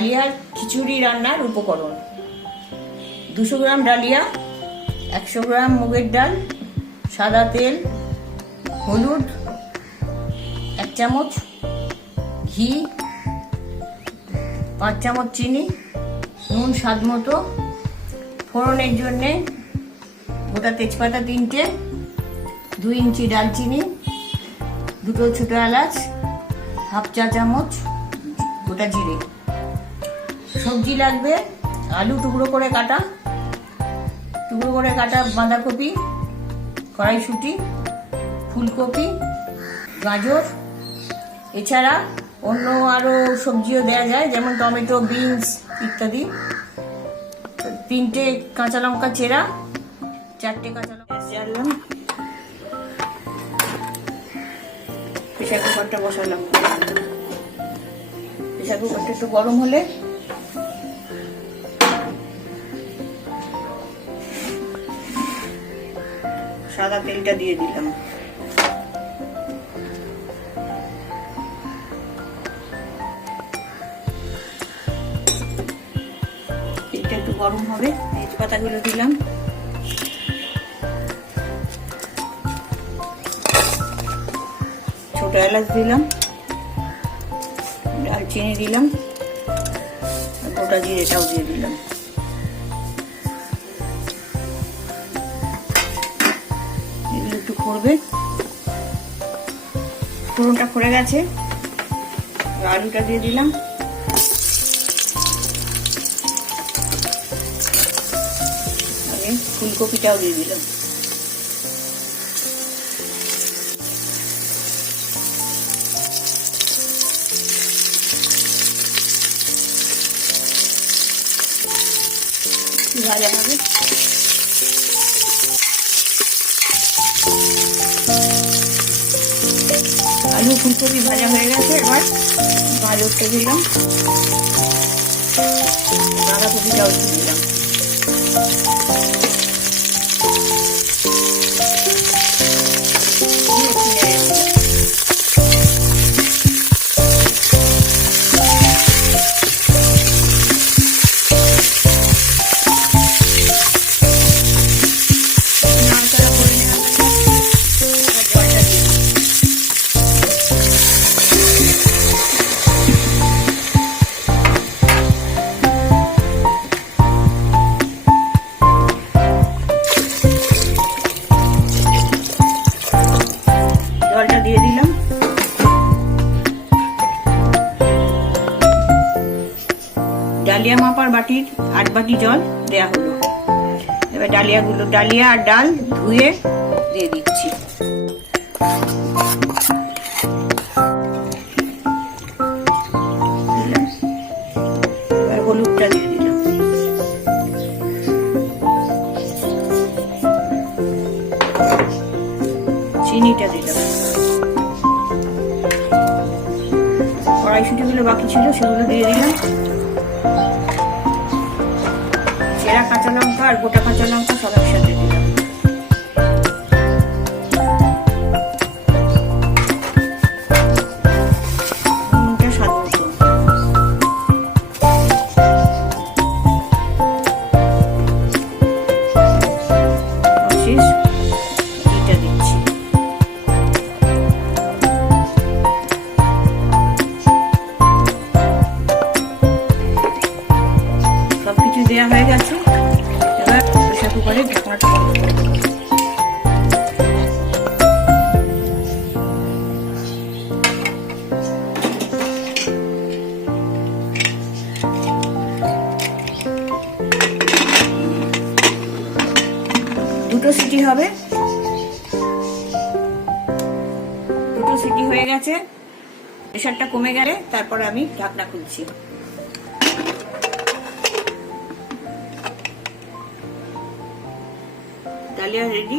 ডালিয়ার খিচুড়ি রান্নার উপকরণ: 200 গ্রাম ডালিয়া, 100 গ্রাম মুগের ডাল, সাদা তেল, হলুদ 1 চামচ, ঘি 5 চামচ, চিনি, নুন স্বাদ মতো। ফোড়নের জন্যে গোটা তেজপাতা 3টে, 2 ইঞ্চি দালচিনি, 2টো ছোটো এলাচ, হাফ চা চামচ গোটা জিরে। সবজি লাগবে: আলু টুকরো করে কাটা বাঁধাকপি, কড়াইশুঁটি, ফুলকপি, গাজর। এছাড়া অন্য আরো সবজিও দেওয়া যায়, যেমন টমেটো, বিনস ইত্যাদি। 3টে কাঁচা লঙ্কা চেরা, 4টে কাঁচা লঙ্কা জ্বাললাম। প্রেসার কুকারটা বসালাম। প্রেসার কুকারটা একটু গরম হলে সাদা তেলটা দিয়ে দিলাম। তেলটা একটু গরম হবে, তেজপাতাগুলো দিলাম। ছোট এলাচ দিলাম, দারচিনি দিলাম, গোটা জিরেটাও দিয়ে দিলাম। এগুলো একটু করবে। ফোড়নটা করে গেছে, আলুটা দিয়ে দিলাম। আগে ফুলকপিটাও দিয়ে দিলাম। ভাজা হবে। আলু ফুলকপি ভাজা হয়ে গেছে, এবার গাজরটা দিলাম, বাঁধাকপিটাও দিয়ে দিলাম। জলটা দিয়ে দিলাম। ডালিয়া মাপার বাটির 8 বাটি জল দেয়া হলো। এবার ডালিয়া আর ডাল ধুয়ে দিয়ে দিচ্ছি। এবার হলুদটা দিয়ে দিলাম, চিনিটা দিলাম, কড়াইশুঁটিগুলো বাকি ছিল সেগুলো দিয়ে দিলাম। চেরা কাঁচা লঙ্কা আর গোটা কাঁচা লঙ্কা সব একসাথে দিলাম। নুনটা স্বাদ মতো। ঘিটা দিচ্ছি। সবকিছু দেওয়া হয়ে গেছে। এবার প্রেসার কুকারে ঢাকনাটা বন্ধ করে দেবো। দুটো সিটি হবে। দুটো সিটি হয়ে গেছে। প্রেসারটা কমে গেলে তারপরে আমি ঢাকনা খুলছি। Dahlia ready.